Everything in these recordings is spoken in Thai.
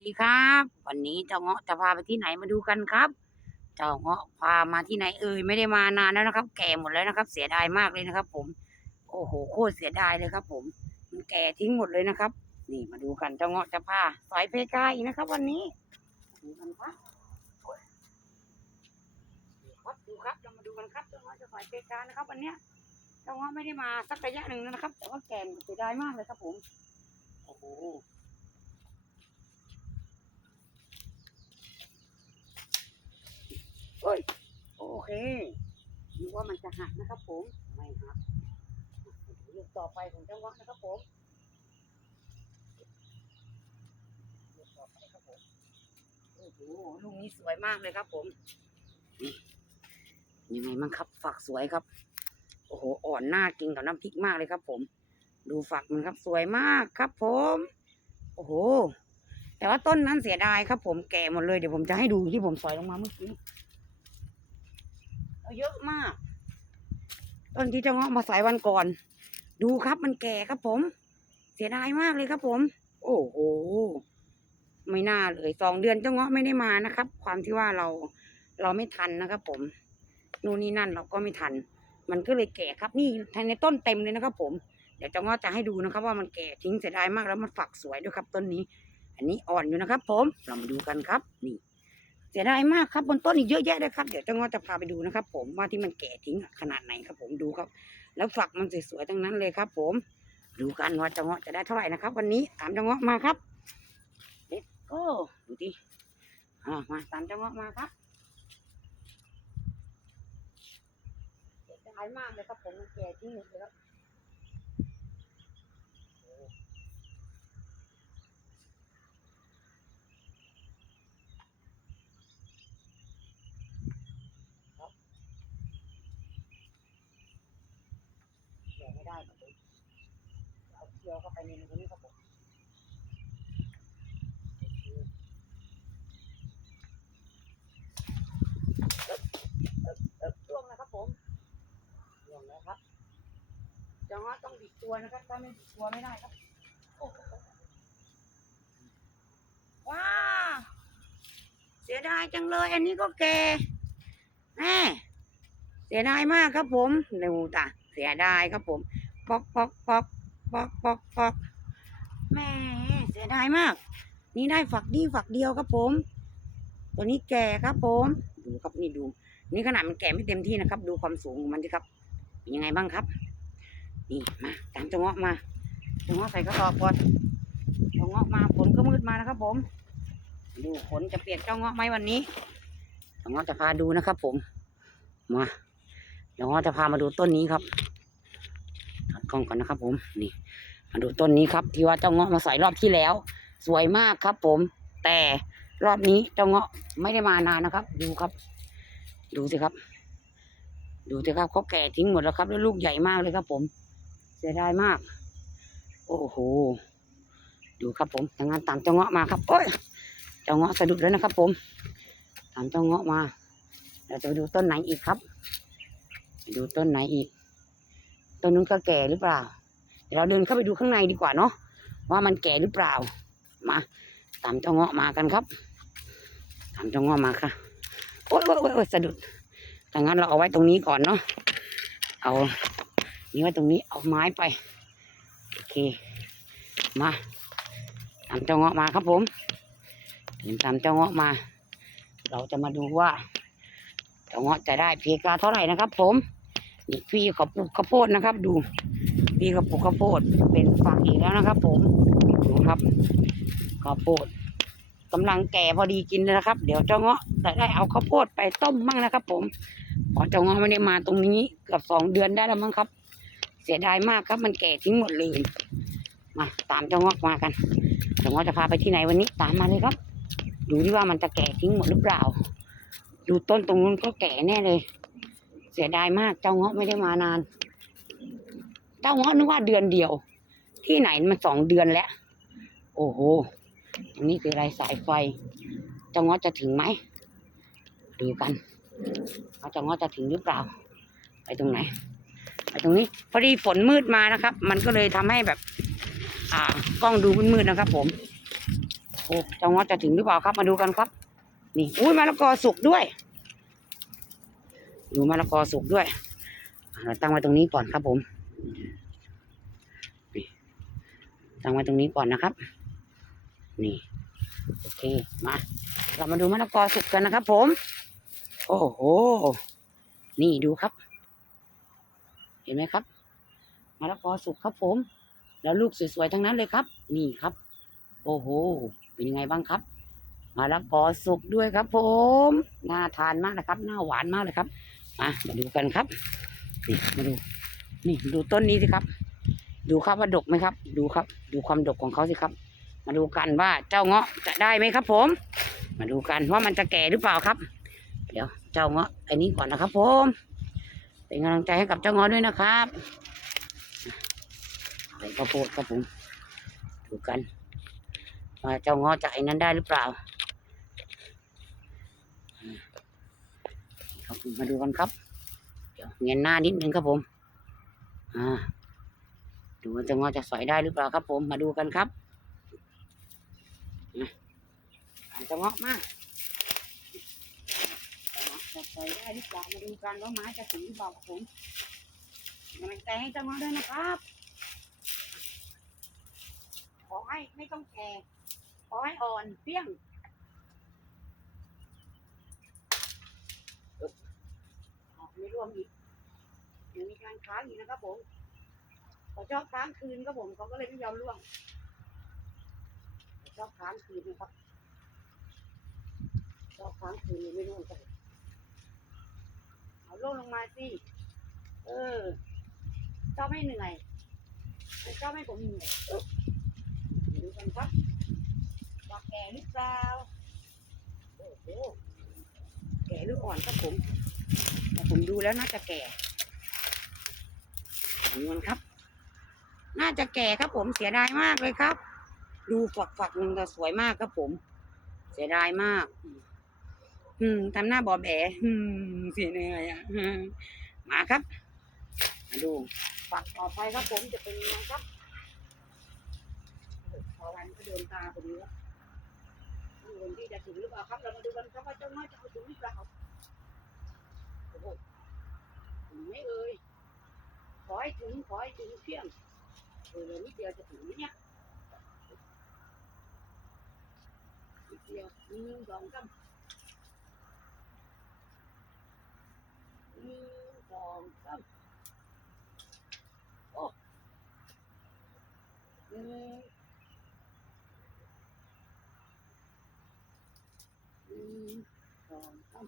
สวัสดีครับ วันนี้เจ้าเงาะจะพาไปที่ไหนมาดูกันครับ เจ้าเงาะพามาที่ไหนเอ่ยไม่ได้มานานแล้วนะครับ แก่หมดแล้วนะครับ เสียดายมากเลยนะครับ ผม โอ้โหโคตรเสียดายเลยครับ ผมมันแก่ทิ้งหมดเลยนะครับ นี่มาดูกันเจ้าเงาะจะพาสายเพกาอีกนะครับ วันนี้ดูกันครับครับดูครับเรามาดูกันครับเจ้าเงาะจะสายเพกานะครับ วันเนี้ยเจ้าเงาะไม่ได้มาสักระยะหนึ่งนะครับ แต่ว่าแก่เสียดายมากเลยครับ ผมโอ้โห เอ้ย โอเคดูว่ามันจะหักนะครับผม ไม่หักลูกต่อไปของเจ้าวักนะครับผมลูกต่อไปครับผม โอ้โห ลูกนี้สวยมากเลยครับผม ยังไงมั่งครับ ฝักสวยครับ โอ้โห อ่อนหน่ากินกับน้ำพริกมากเลยครับผม ดูฝักมันครับ สวยมากครับผม โอ้โหแต่ว่าต้นนั้นเสียดายครับผมแก่หมดเลยเดี๋ยวผมจะให้ดูที่ผมสอยลงมาเมื่อกี้ เยอะมาก ต้นที่เจะเงาะมาสายวันก่อน ดูครับมันแก่ครับผม เสียดายมากเลยครับผม โอ้โห ไม่น่าเลยสองเดือนเจ้าเงาะไม่ได้มานะครับ ความที่ว่าเราเราไม่ทันนะครับผม นู่นนี่นั่นเราก็ไม่ทัน มันก็เลยแก่ครับนี่ในต้นเต็มเลยนะครับ ผม เดี๋ยวเจ้าเงาะจะให้ดูนะครับ ว่ามันแก่ทิ้งเสียดายมากแล้วมันฝักสวยด้วยครับ ต้นนี้ อันนี้อ่อนอยู่นะครับ ผม เรามาดูกันครับ นี่ เสียดายมากครับบนต้นอีกเยอะแยะเลยครับ เดี๋ยวเจ้าง้อจะพาไปดูนะครับ ผมว่าที่มันแก่ทิ้งขนาดไหนครับ ผมดูครับ แล้วฝักมันสวยๆทั้งนั้นเลยครับ ผม ดูกันว่าเจ้าง้อจะได้เท่าไหร่นะครับ วันนี้ตามเจ้าง้อมาครับเด็ดโอ้ดูดิอ่ามาตามเจ้าง้อมาครับเสียดายมากเลยครับผมมันแก่ทิ้งหมดเลยครับ แก่ไม่ได้ครับผมเอาเคี้ยวเข้าไปในนี้ครับผมโอเคเอิบเอิบเอิบช่วงนะครับผมช่วงแล้วครับเจ้าง้อต้องบิดตัวนะครับ ถ้าไม่บิดตัวไม่ได้ครับโอ้โหว้าวเสียดายจังเลย อันนี้ก็แก่แม่เสียดายมากครับผมดูตาเสียดายครับผม ปอกปอกปอกปอกปอกปอกแม่เสียดายมาก นี่ได้ฝักดีฝักเดียวครับผม ตัวนี้แก่ครับผม ดูครับนี่ดู นี่ขนาดมันแก่ไม่เต็มที่นะครับ ดูความสูงของมันสิครับ เป็นยังไงบ้างครับ นี่มาตามจงเงาะมาจงเงาะใส่กระสอบก่อนจงเงาะมาฝนก็มืดมานะครับ ผม ดูฝนจะเปียกเจ้าเงาะไหมวันนี้จงเงาะจะพาดูนะครับ ผม มาจังเงาะจะพามาดูต้นนี้ครับ กล้องก่อนนะครับ ผมนี่มาดูต้นนี้ครับ ที่ว่าเจ้าเงาะมาใส่รอบที่แล้ว สวยมากครับ ผม แต่รอบนี้เจ้าเงาะไม่ได้มานานนะครับ ดูครับ ดูสิครับ ดูสิครับเขาแก่ทิ้งหมดแล้วครับแล้วลูกใหญ่มากเลยครับ ผม เสียดายมาก โอ้โหดูครับผมทางงานตามเจ้าเงาะมาครับโอ้ยเจ้าเงาะสะดุดแล้วนะครับ ผมตามเจ้าเงาะมาเราจะไปดูต้นไหนอีกครับ ไปดูต้นไหนอีก ต้นนู้นก็แก่หรือเปล่า เดี๋ยวเราเดินเข้าไปดูข้างในดีกว่าเนาะว่ามันแก่หรือเปล่า มา ตามเจ้าเงาะมากันครับ ตามเจ้าเงาะมาค่ะ โอ๊ยโอ๊ยโอ๊ยโอ๊ยสะดุดถ้างั้นเราเอาไว้ตรงนี้ก่อนเนาะ เอานี่ไว้ตรงนี้เอาไม้ไป โอเค มา ตามเจ้าเงาะมาครับผมเดินตามเจ้าเงาะมา เราจะมาดูว่าเจ้าเงาะจะได้เพกาเท่าไหร่นะครับผม นี่พี่ขาปลูกข้าวโพดนะครับ ดูพี่เขาปลูกข้าวโพดเป็นฝักอีกแล้วนะครับ ผมดูครับข้าวโพดกำลังแก่พอดีกินเลยนะครับ เดี๋ยวเจ้าเงาะจะได้เอาข้าวโพดไปต้มมั่งนะครับ ผมพอเจ้าเงาะไม่ได้มาตรงนี้เกือบสองเดือนได้แล้วมั้งครับ เสียดายมากครับมันแก่ทิ้งหมดเลยมาตามเจ้าเงาะมากันเจ้าเงาะจะพาไปที่ไหนวันนี้ตามมาเลยครับ ดูที่ว่ามันจะแก่ทิ้งหมดหรือเปล่า ดูต้นตรงนู้นก็แก่แน่เลย เสียดายมาก เจ้าเงาะไม่ได้มานาน เจ้าเงาะนึกว่าเดือนเดียว ที่ไหนมันสองเดือนแล้ว โอ้โห อันนี้คืออะไรสายไฟ เจ้าเงาะจะถึงไหม ดูกันว่าเจ้าเงาะจะถึงหรือเปล่า ไปตรงไหน ไปตรงนี้ พอดีฝนมืดมานะครับ มันก็เลยทำให้แบบ อ่ากล้องดูมืดๆนะครับ ผม โอ้ เจ้าเงาะจะถึงหรือเปล่าครับ มาดูกันครับ นี่ อุ้ยมะละกอสุกด้วย ดูมะละกอสุกด้วยเราตั้งไว้ตรงนี้ก่อนครับผมตั้งไว้ตรงนี้ก่อนนะครับ นี่โอเคมาเรามาดูมะละกอสุกกันนะครับ ผม โอ้โหนี่ดูครับ เห็นไหมครับมะละกอสุกครับผม แล้วลูกสวยๆทั้งนั้นเลยครับ นี่ครับ โอ้โห เป็นยังไงบ้างครับมะละกอสุกด้วยครับ ผม น่าทานมากนะครับ น่าหวานมากเลยครับ มามาดูกันครับนี่มาดู นี่ดูต้นนี้สิครับ ดูครับว่าดกไหมครับ ดูครับ ดูความดกของเขาสิครับ มาดูกันว่าเจ้าเงาะจะได้ไหมครับ ผม มาดูกันว่ามันจะแก่หรือเปล่าครับ เดี๋ยวเจ้าเงาะอันนี้ก่อนนะครับ ผม เป็นกำลังใจให้กับเจ้าเงาะด้วยนะครับใส่ข้าวโพดครับผม ดูกันว่าเจ้าเงาะจะไอ้นั้นได้หรือเปล่า ครับผมมาดูกันครับ เดี๋ยวเงียนหน้านิดนึงครับผม อ่า ดูว่าเจ้าเงาะจะสอยได้หรือเปล่าครับ ผม มาดูกันครับอะเอาเจ้าเงาะมาเจ้าเงาะจะสอยได้หรือเปล่ามาดูกันว่าไม้จะถึงหรือเปล่าครับผมกำลังใจให้เจ้าเงาะด้วยนะครับ ขอให้ไม่ต้องแก่ขอให้อ่อนเปรี้ยงอึ๊บออกไม่ร่ วมอีกยังมีการค้างอยู่นะครับผมเขาชอบค้างคืนครับผมเขาก็เลยไม่ยอมร่วงชอบค้างคืนนะครับชอบค้างคืนไม่ร่วงครับผมเอาร่วงลงมาสิเออชอบไม่เหนื่อยแต่ชอบให้ผมเหนื่อยดูกันครับว่าแก่หรือเปล่าโอ้โหแก่หรืออ่อนครับผม แต่ผมดูแล้วน่าจะแก่ดูมันครับ น่าจะแก่ครับผมเสียดายมากเลยครับ ดูฝักฝักหนึ่สวยมากครับผม เสียดายมาก อืมทำหน้าบอแบอืมเสียเหนื่อยอะมาครับมาดูฝักต่อไปครับผมจะเป็นยังไงครับพอวันก็เดินตาพอดีแล้วเงินที่จะถึงหรือเปล่าครับ เรามาดูกันครับว่าเจ้าน้อยจะเอาถึงหรือเปล่าโอ้โหถึงไหมเอ่ยขอ ให้ถึงขอให้ถึงเที่ยงเออนิดเดียวจะถึงไหมเนี่ยนิดเดียวหนึ่งสองสามหนึ่งสองสามโอ้หนึ่งหนึ่งสองสาม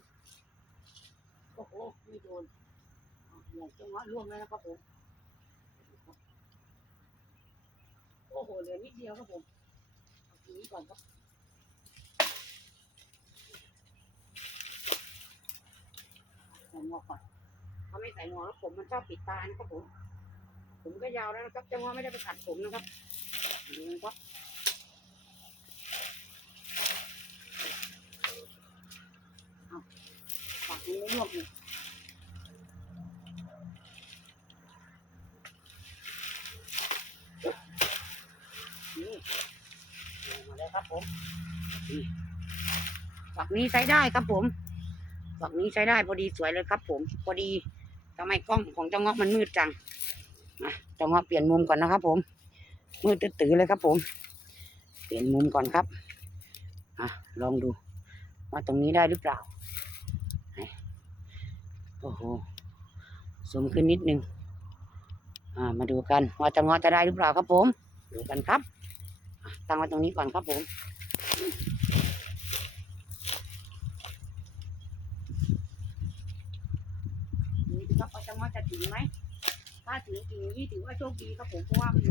โอ้โหไม่โดนอะหมวกจังหวะร่วงแล้วนะครับผม โอ้โห เหลือนิดเดียวครับผมเอาทีนี้ก่อนครับใส่หมวกก่อนถ้าไม่ใส่หมวกแล้วผมมันชอบปิดตานะครับผม ผมก็ยาวแล้วนะครับจังหวะไม่ได้ไปตัดผมนะครับดูนะครับฝักนี้ไม่ลวกเลยนี่เอามาเลยครับผมนี่ฝัก นี้ใช้ได้ครับผมฝักนี้ใช้ได้พอดีสวยเลยครับ ผมพอดีทำไมกล้องของเจ้าเงาะมันมืดจังอะเจ้าเงาะเปลี่ยนมุมก่อนนะครับ ผม มืดตื้อเลยครับ ผม เปลี่ยนมุมก่อนครับอะลองดู ว่าตรงนี้ได้หรือเปล่าโอ้โหสูงขึ้นนิดนึงอ่ามาดูกันว่าจะงอจะได้หรือเปล่าครับผม ดูกันครับตั้งไว้ตรงนี้ก่อนครับผม นี่ครับว่าจะงอจะ ถึงไหม ถ้าถึงจริงนี่ถือว่าโชคดีครับผมเพราะว่ามัน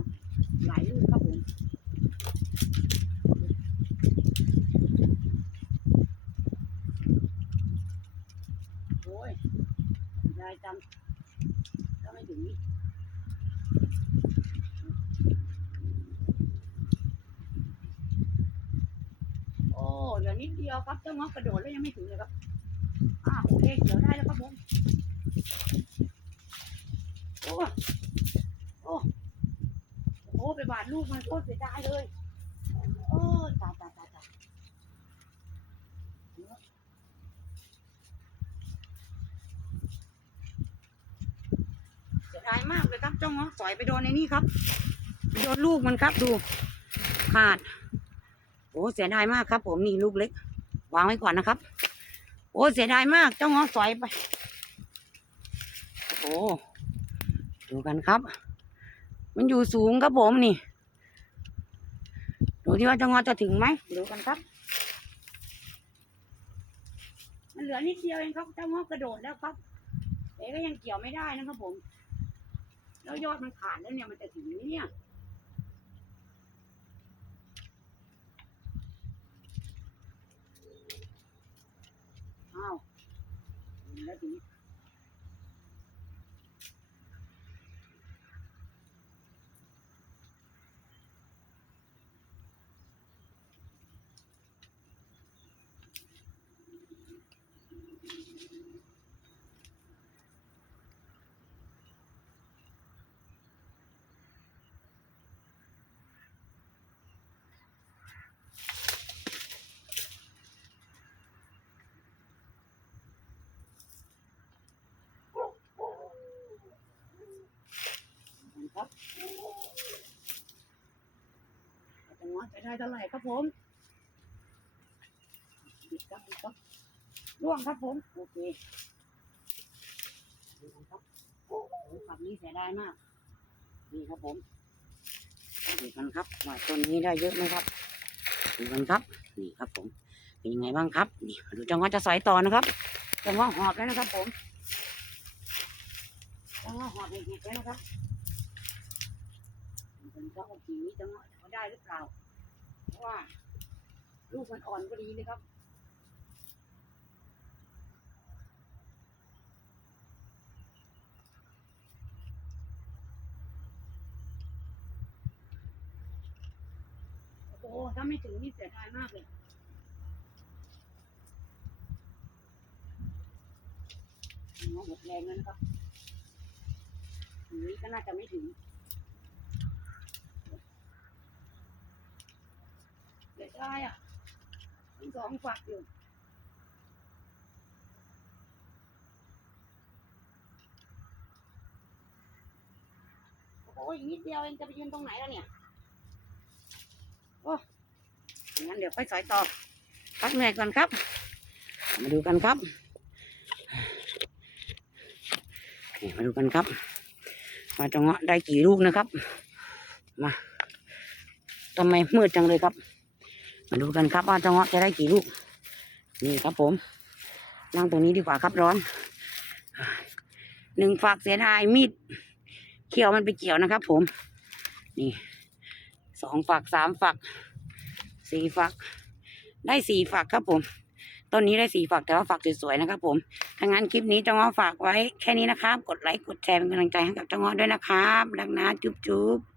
หลายลูกครับผมโอ้ยได้จังก็ไม่ถึงนี่โอ้เหลือนิดเดียวครับเจ้าเงอกระโดดแล้วยังไม่ถึงเลยครับอ่าโอเคเดี๋ยวได้แล้วครับผม อะ โอ้โหไปบาดลูกมันโคตรเสียดายเลยโอ้ตาตายตายตาเสียดายมากเลยครับจ้องเนาะสอยไปโดนในนี่ครับโดนลูกมันครับดูขาด โอ้เสียดายมากครับ ผมนี่ลูกเล็ก วางไว้ก่อนนะครับ โอ้เสียดายมากจ้องเนาะสอยไป โอ้ ดูกันครับ มันอยู่สูงครับผมนี่ ดูที่ว่าจ้างาะจะถึงไหมดูกันครับ มันเหลือนิดเดียวเองครับเจ้างาะกระโดดแล้วครับแต่ก็ยังเกี่ยวไม่ได้นะครับผม แล้วยอดมันขาดแล้วเนี่ยมันจะถึงไหมเนี่ยอ้าวแล้วทีนี้ ครับจะงอจะได้เท่าไหร่ครับผมบิดครับบิดครับร่วงครับผม โอเคดูครับโอ้โหฝักนี้เสียดายมาก นี่ครับผมดูกันครับว่าต้นนี้ได้เยอะไหมครับดูกันครับ นี่ครับผม เป็นยังไงบ้างครับ นี่ดูจังหวะจะสอยต่อนะครับ จังหวะหอบแล้วนะครับผมจังหวะหอบเด็กๆแล้วนะครับ นเพราะว่าทีนี้จะงาะเขาได้หรือเปล่า เพราะว่าลูกมันอ่อนก็ดีเลยครับโอ้ถ้าไม่ถึงนี่เสียดายมากเลยหมดแรงแล้วนะครับอันนี้ก็น่าจะไม่ถึง เสียดายอะทั้งสองฝักอยู่โอ้โหอีกนิดเดียวเองจะไปยืนตรงไหนแล้วเนี่ย โอ้งั้นเดี๋ยวไปสอยต่อพักเหนื่อยก่อนครับ มาดูกันครับนี่มาดูกันครับว่าจะเงาะได้กี่ลูกนะครับ มาทำไมมืดจังเลยครับ มาดูกันครับว่าจะเงาะจะได้กี่ลูก นี่ครับผม นั่งตรงนี้ดีกว่าครับร้อน หนึ่งฝักเสียดายมีดเขี่ยวมันไปเกี่ยวนะครับผม นี่สองฝักสามฝักสี่ฝัก ได้สี่ฝักครับผม ต้นนี้ได้สี่ฝักแต่ว่าฝักสวยๆนะครับผมถ้างั้นคลิปนี้เจ้าเงาะฝากไว้แค่นี้นะครับ กดไลค์กดแชร์เป็นกำลังใจให้กับเจ้าเงาะด้วยนะครับรักนะจุ๊บจุ๊บ